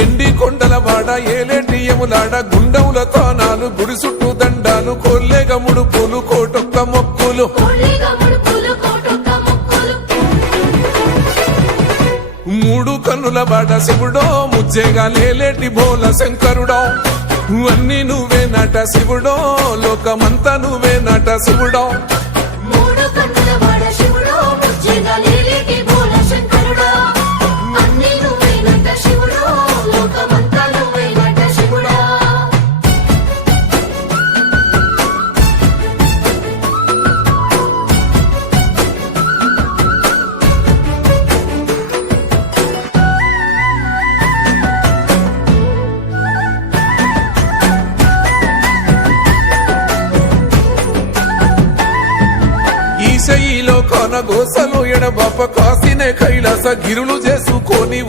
ఎండి కొండల వాడ ఏలేటియములాడ గుండముల తానాలు గుడి చుట్టూ దండాలు కొల్లేగ ముడుపులు కోటొక్క మొక్కులు మూడు కన్నుల వాడ శివుడో ముజ్జేగా లేలేటి బోల శంకరుడో అన్ని నువ్వే నట శివుడో లోకమంతా నువ్వే నట శివుడో ఈశయిలో కొన గోసలు ఎడబాప కాసినే కైలాస గిరులు చేసుకొని